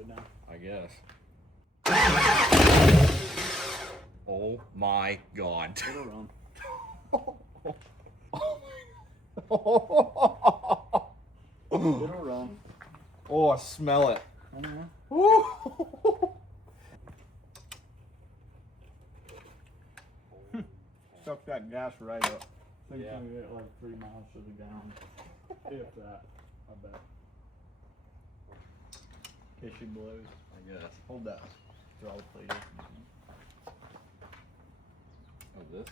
good now? I guess. Oh my God. It'll run. It'll run. Oh, I smell it. Suck that gas right up. I think Yeah. we get like 3 miles to the gallon. If that, I bet. In case she blows. I guess. Hold that throttle plate open. Oh, this?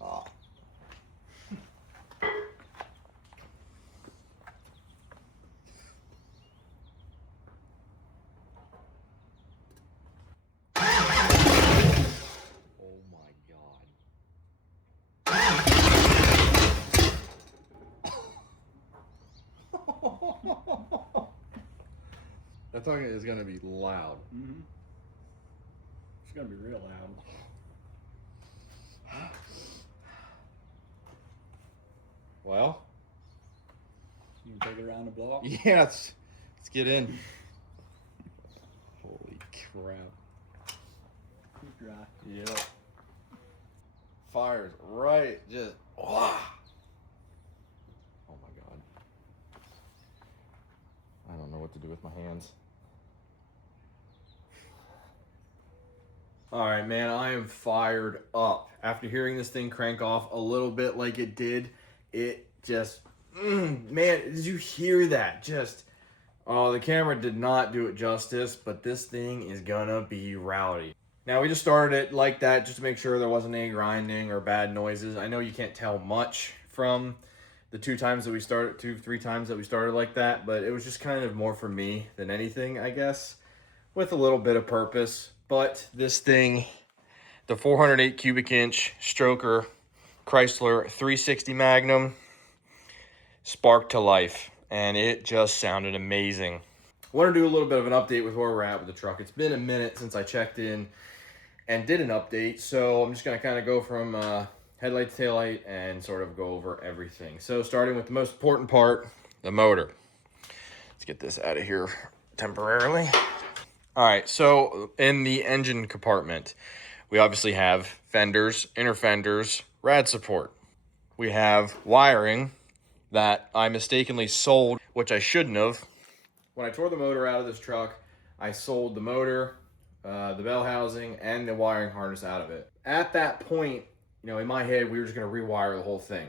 Ah. Oh my God. That thing is gonna be loud. Mm-hmm. It's gonna be real loud. Well, You can take it around the block. yeah, let's get in. Holy crap. Keep dry. Yep. Fire's right, just oh my God. I don't know what to do with my hands. All right, man, I am fired up. After hearing this thing crank off a little bit like it did, it just, man, did you hear that? Just, oh, the camera did not do it justice, but this thing is gonna be rowdy. Now, we just started it like that just to make sure there wasn't any grinding or bad noises. I know you can't tell much from the 3 times that we started like that, but it was just kind of more for me than anything, I guess, with a little bit of purpose. But this thing, the 408 cubic inch stroker Chrysler 360 Magnum, sparked to life, and it just sounded amazing. I want to do a little bit of an update with where we're at with the truck. It's been a minute since I checked in and did an update, so I'm just going to kind of go from headlight to taillight and sort of go over everything. So starting with the most important part, the motor. Let's get this out of here temporarily. All right, so in the engine compartment, we obviously have fenders, inner fenders, rad support. We have wiring that I mistakenly sold, which I shouldn't have. When I tore the motor out of this truck, I sold the motor, the bell housing, and the wiring harness out of it. At that point, you know, in my head, we were just gonna rewire the whole thing.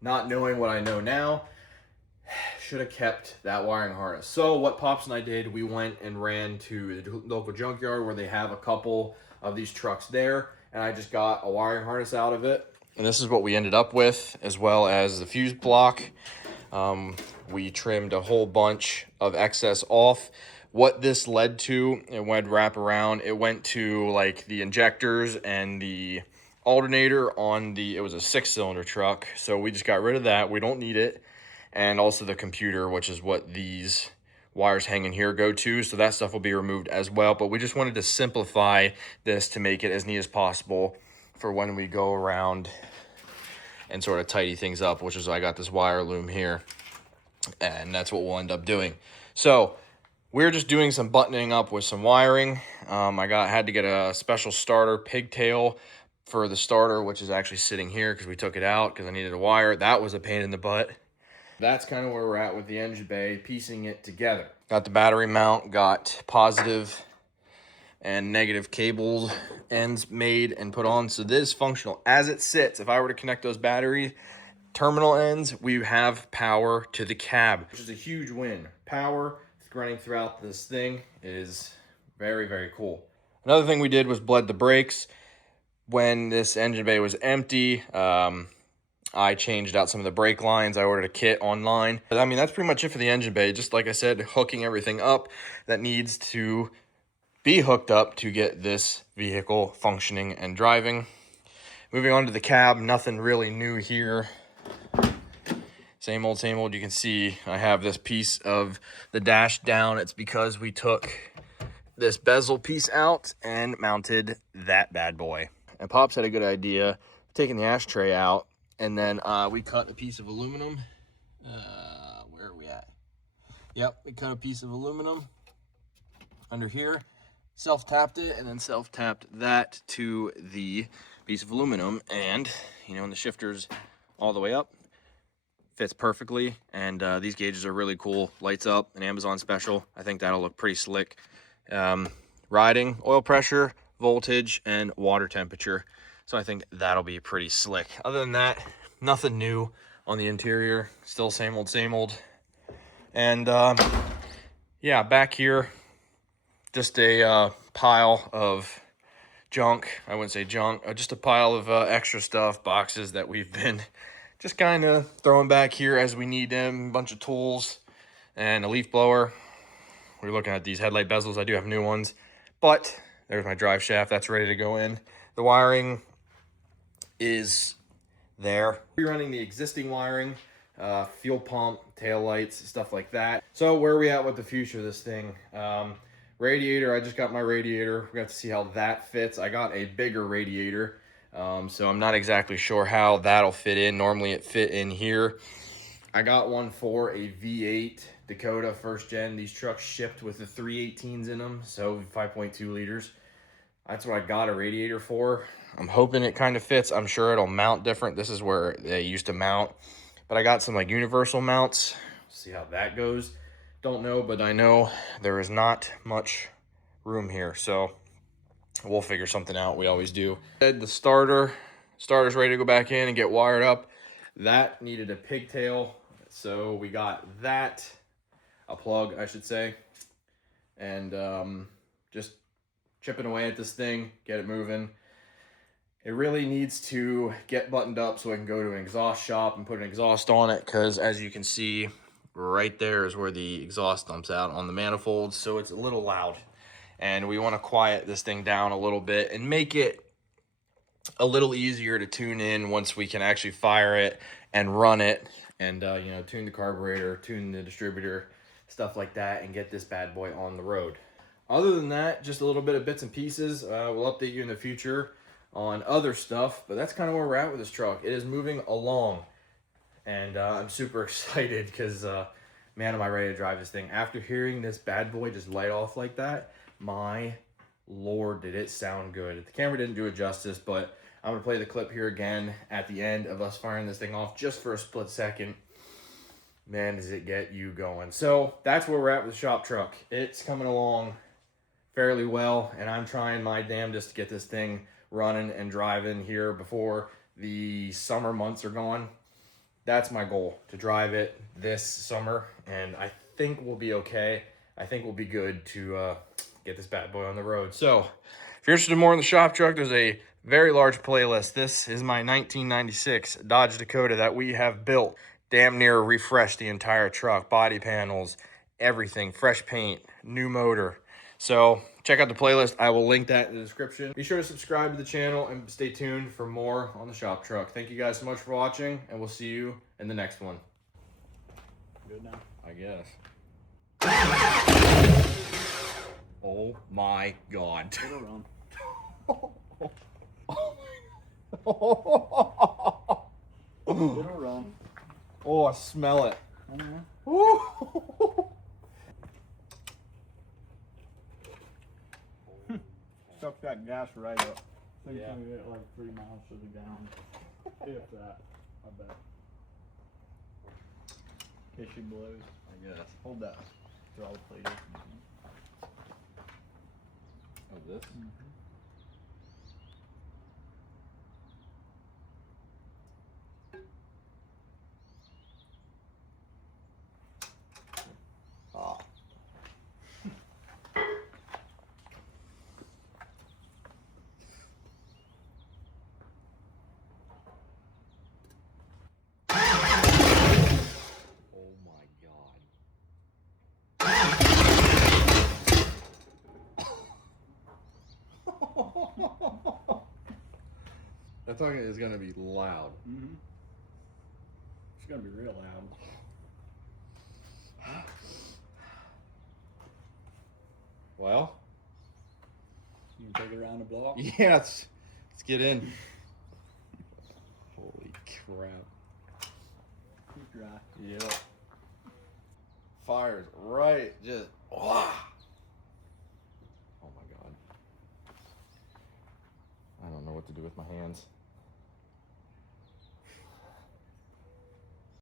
Not knowing what I know now, should have kept that wiring harness. So what Pops and I did, we went and ran to the local junkyard where they have a couple of these trucks there, and I just got a wiring harness out of it. And this is what we ended up with, as well as the fuse block. We trimmed a whole bunch of excess off. What this led to, it went wrap around, it went to like the injectors and the alternator on it was a 6-cylinder truck. So we just got rid of that, we don't need it. And also the computer, which is what these wires hanging here go to. So that stuff will be removed as well. But we just wanted to simplify this to make it as neat as possible for when we go around and sort of tidy things up, which is I got this wire loom here. And that's what we'll end up doing. So we're just doing some buttoning up with some wiring. I had to get a special starter pigtail for the starter, which is actually sitting here because we took it out because I needed a wire. That was a pain in the butt. That's kind of where we're at with the engine bay, piecing it together. Got the battery mount, got positive and negative cable ends made and put on. So this is functional. As it sits, if I were to connect those battery terminal ends, we have power to the cab, which is a huge win. Power running throughout this thing is very, very cool. Another thing we did was bled the brakes. When this engine bay was empty, I changed out some of the brake lines. I ordered a kit online. But I mean, that's pretty much it for the engine bay. Just like I said, hooking everything up that needs to be hooked up to get this vehicle functioning and driving. Moving on to the cab, nothing really new here. Same old, same old. You can see I have this piece of the dash down. It's because we took this bezel piece out and mounted that bad boy. and Pops had a good idea, taking the ashtray out, and then we cut a piece of aluminum. Where are we at? Yep, we cut a piece of aluminum under here, self-tapped it, and then self-tapped that to the piece of aluminum, and you know, when the shifter's all the way up, fits perfectly. And these gauges are really cool. Lights up, an Amazon special. I think that'll look pretty slick. Riding, oil pressure, voltage, and water temperature. So I think that'll be pretty slick. Other than that, nothing new on the interior. Still same old, same old. And yeah, back here, just a pile of junk. I wouldn't say junk, just a pile of extra stuff, boxes that we've been just kind of throwing back here as we need them. A bunch of tools and a leaf blower. We're looking at these headlight bezels. I do have new ones, but there's my drive shaft. That's ready to go in. The wiring is there. We're running the existing wiring, fuel pump, tail lights, stuff like that. So where are we at with the future of this thing? Radiator, I just got my radiator. We have to see how that fits. I got a bigger radiator, so I'm not exactly sure how that'll fit in. Normally it fit in here. I got one for a V8 Dakota first gen. These trucks shipped with the 318s in them, so 5.2 liters. That's what I got a radiator for. I'm hoping it kind of fits. I'm sure it'll mount different. This is where they used to mount, but I got some like universal mounts. See how that goes. Don't know, but I know there is not much room here, so we'll figure something out. We always do. The starter's ready to go back in and get wired up. That needed a pigtail, so we got that, a plug I should say, and just chipping away at this thing, get it moving. It really needs to get buttoned up so I can go to an exhaust shop and put an exhaust on it, because as you can see, right there is where the exhaust dumps out on the manifolds, so it's a little loud. And we want to quiet this thing down a little bit and make it a little easier to tune in once we can actually fire it and run it, and you know, tune the carburetor, tune the distributor, stuff like that, and get this bad boy on the road. Other than that, just a little bit of bits and pieces. We'll update you in the future on other stuff, but that's kind of where we're at with this truck. It is moving along, and I'm super excited because man, am I ready to drive this thing. After hearing this bad boy just light off like that, my Lord, did it sound good. The camera didn't do it justice, but I'm gonna play the clip here again at the end of us firing this thing off just for a split second. Man, does it get you going. So that's where we're at with the shop truck. It's coming along fairly well, and I'm trying my damnedest to get this thing running and driving here before the summer months are gone. That's my goal, to drive it this summer, and I think we'll be okay. I think we'll be good to get this bad boy on the road. So if you're interested in more in the shop truck, there's a very large playlist. This is my 1996 Dodge Dakota that we have built. Damn near refreshed the entire truck, body panels, everything, fresh paint, new motor. So check out the playlist. I will link that in the description. Be sure to subscribe to the channel and stay tuned for more on the shop truck. Thank you guys so much for watching, and we'll see you in the next one. Good now? I guess. Oh my God. It'll run. It'll run. Oh, I smell it. Suck that gas right up. Think Yeah. we get like 3 miles to the gallon. If that, I bet. In case she blows. I guess. Hold that throttle plate open. Oh, this? Ah. Oh my God. That talking is gonna be loud. Mm-hmm. It's gonna be real loud. Well, You can take it around the block. yeah, it's Let's get in. Holy crap. Keep dry. Yep. Fires right, just oh my god. I don't know what to do with my hands.